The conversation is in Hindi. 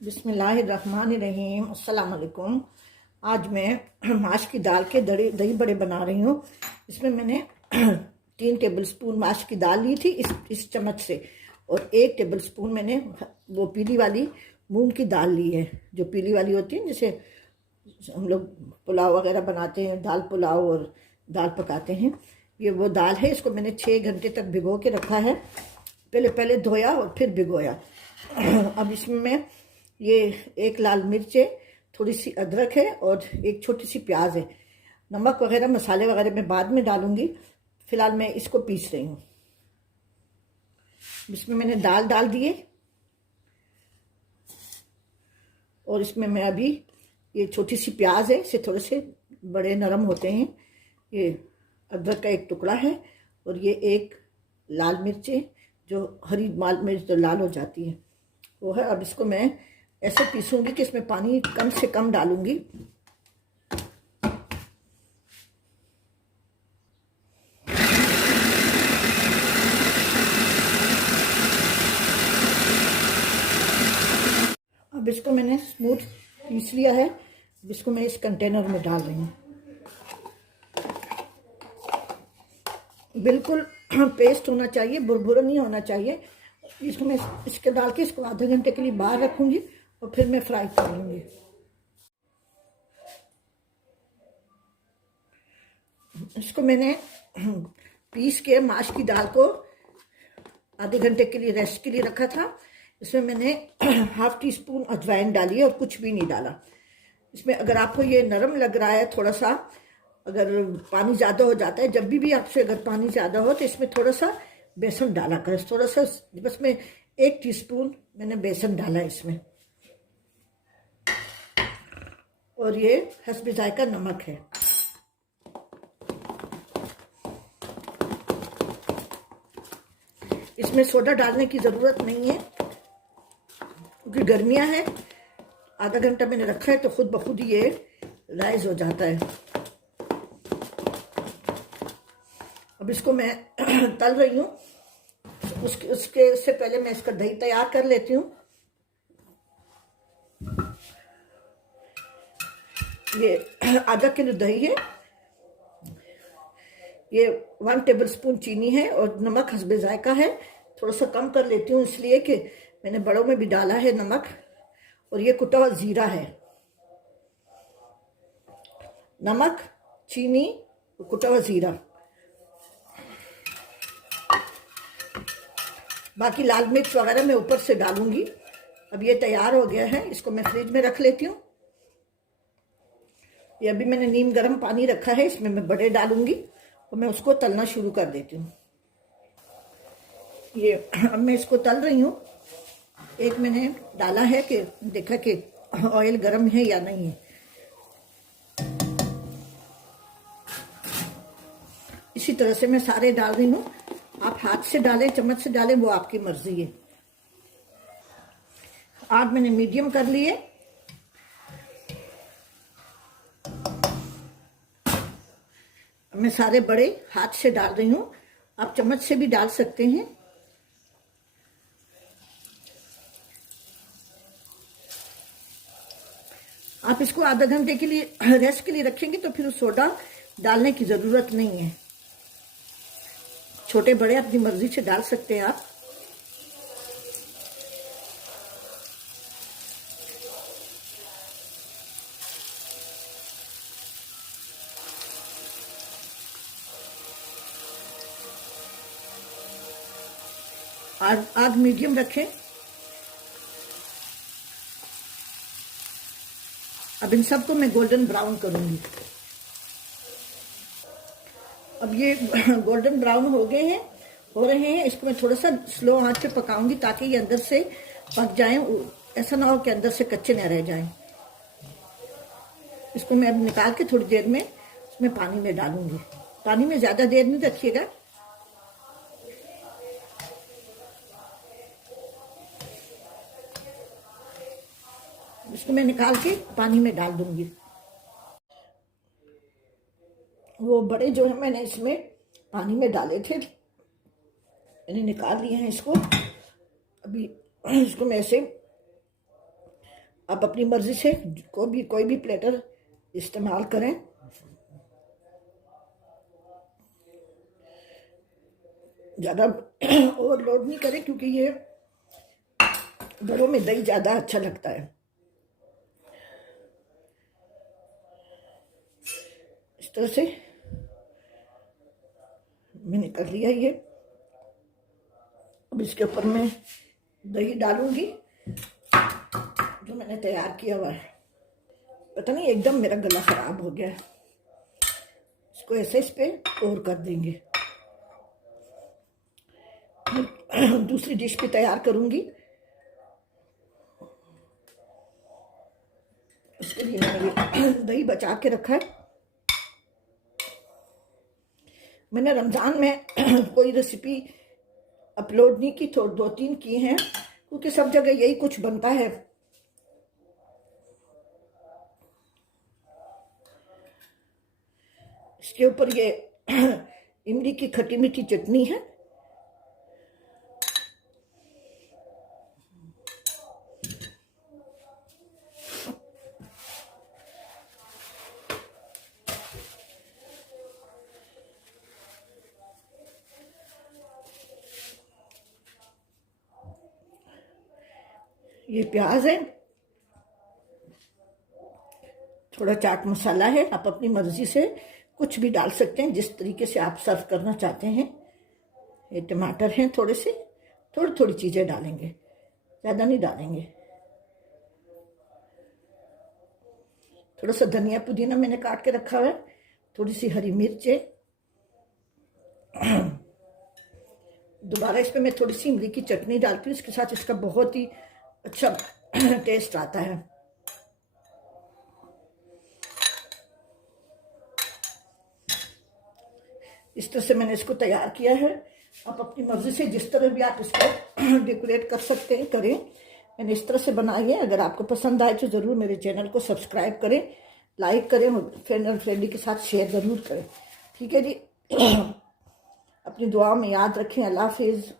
बिस्मिल्लाहिर्रहमानिर्रहीम। अस्सलाम वालेकुम। आज मैं माश की दाल के दही बड़े बना रही हूँ। इसमें मैंने 3 टेबल स्पून माश की दाल ली थी इस चम्मच से, और 1 टेबल स्पून मैंने वो पीली वाली मूंग की दाल ली है, जो पीली वाली होती है, जैसे हम लोग पुलाव वगैरह बनाते हैं, दाल पुलाव और दाल पकाते हैं। ये वो दाल है। इसको मैंने 6 घंटे तक भिगो के रखा है। पहले धोया और फिर भिगोया। अब इसमें मैं ये 1 लाल मिर्च है, थोड़ी सी अदरक है और 1 छोटी सी प्याज है। नमक वगैरह मसाले वगैरह मैं बाद में डालूंगी। फिलहाल मैं इसको पीस रही हूँ। इसमें मैंने दाल डाल दिए और इसमें मैं अभी ये छोटी सी प्याज है, इसे थोड़े से बड़े नरम होते हैं। ये अदरक का 1 टुकड़ा है और ये 1 लाल मिर्च है, जो हरी लाल मिर्च जो लाल हो जाती है वो है। अब इसको मैं ऐसे पीसूंगी कि इसमें पानी कम से कम डालूंगी। अब इसको मैंने स्मूथ पीस लिया है। अब इसको मैं इस कंटेनर में डाल रही हूँ। बिल्कुल पेस्ट होना चाहिए, भुरभुरा नहीं होना चाहिए। इसको मैं इसके डाल के इसको आधे घंटे के लिए बाहर रखूंगी और फिर मैं फ्राई कर लूंगी। इसको मैंने पीस के माश की दाल को आधे घंटे के लिए रेस्ट के लिए रखा था। इसमें मैंने ½ टीस्पून अजवाइन डाली है और कुछ भी नहीं डाला। इसमें अगर आपको ये नरम लग रहा है थोड़ा सा, अगर पानी ज़्यादा हो जाता है, जब भी आपसे अगर पानी ज़्यादा हो तो इसमें थोड़ा सा बेसन डाला कर, थोड़ा सा, बस में 1 टीस्पून मैंने बेसन डाला इसमें। और ये हस्बे जायका नमक है। इसमें सोडा डालने की ज़रूरत नहीं है क्योंकि गर्मियां हैं। आधा घंटा मैंने रखा है तो खुद ब खुद ये राइज हो जाता है। अब इसको मैं तल रही हूँ। उसके से पहले मैं इसका दही तैयार कर लेती हूँ। ये आधा किलो दही है। ये 1 टेबल स्पून चीनी है और नमक हस्बे जायका है। थोड़ा सा कम कर लेती हूँ इसलिए कि मैंने बड़ों में भी डाला है नमक। और ये कुटा हुआ जीरा है। नमक, चीनी, कुटा हुआ जीरा। बाकी लाल मिर्च वगैरह मैं ऊपर से डालूंगी। अब ये तैयार हो गया है। इसको मैं फ्रिज में रख लेती हूँ। ये अभी मैंने नीम गर्म पानी रखा है, इसमें मैं बड़े डालूंगी और मैं उसको तलना शुरू कर देती हूँ। ये अब मैं इसको तल रही हूँ। एक मैंने डाला है कि देखा कि ऑयल गर्म है या नहीं है। इसी तरह से मैं सारे डाल रही हूँ। आप हाथ से डालें, चम्मच से डालें, वो आपकी मर्जी है। आग मैंने मीडियम कर ली है। मैं सारे बड़े हाथ से डाल रही हूँ। आप चम्मच से भी डाल सकते हैं। आप इसको आधा घंटे के लिए रेस्ट के लिए रखेंगे तो फिर सोडा डालने की जरूरत नहीं है। छोटे बड़े अपनी मर्जी से डाल सकते हैं आप। आग मीडियम रखें। अब इन सबको मैं गोल्डन ब्राउन करूंगी। अब ये गोल्डन ब्राउन हो रहे हैं। इसको मैं थोड़ा सा स्लो आंच पे पकाऊंगी ताकि ये अंदर से पक जाएं। ऐसा ना हो कि अंदर से कच्चे न रह जाएं। इसको मैं अब निकाल के थोड़ी देर में इसमें पानी में डालूंगी। पानी में ज्यादा देर नहीं रखिएगा। इसको मैं निकाल के पानी में डाल दूंगी। वो बड़े जो है मैंने इसमें पानी में डाले थे, मैंने निकाल लिए हैं इसको। अभी इसको मैं ऐसे आप अपनी मर्जी से कोई भी प्लेटर इस्तेमाल करें। ज़्यादा ओवरलोड नहीं करें क्योंकि ये बड़ों में दही ज़्यादा अच्छा लगता है। इस तरह से मैंने कर लिया ये। अब इसके ऊपर मैं दही डालूंगी जो मैंने तैयार किया हुआ है। पता नहीं एकदम मेरा गला खराब हो गया है। इसको ऐसे इस पे पोर कर देंगे। दूसरी डिश भी तैयार करूंगी। उसके लिए मैंने दही बचा के रखा है। मैंने रमज़ान में कोई रेसिपी अपलोड नहीं की, तो 2-3 की हैं क्योंकि सब जगह यही कुछ बनता है। इसके ऊपर ये इमली की खट्टी मीठी चटनी है। ये प्याज है, थोड़ा चाट मसाला है। आप अपनी मर्जी से कुछ भी डाल सकते हैं जिस तरीके से आप सर्व करना चाहते हैं। ये टमाटर हैं, थोड़े से थोड़ी थोड़ी चीज़ें डालेंगे, ज़्यादा नहीं डालेंगे। थोड़ा सा धनिया पुदीना मैंने काट के रखा हुआ है, थोड़ी सी हरी मिर्चें। दोबारा इस पर मैं थोड़ी सी इमली की चटनी डालती हूँ, इसके साथ इसका बहुत ही अच्छा टेस्ट आता है। इस तरह से मैंने इसको तैयार किया है। आप अपनी मर्जी से जिस तरह भी आप इसको डेकोरेट कर सकते हैं करें। मैंने इस तरह से बनाई है। अगर आपको पसंद आए तो ज़रूर मेरे चैनल को सब्सक्राइब करें, लाइक करें और फ्रेंड और फैमिली के साथ शेयर ज़रूर करें। ठीक है जी। अपनी दुआ में याद रखें। अल्लाह हाफिज़।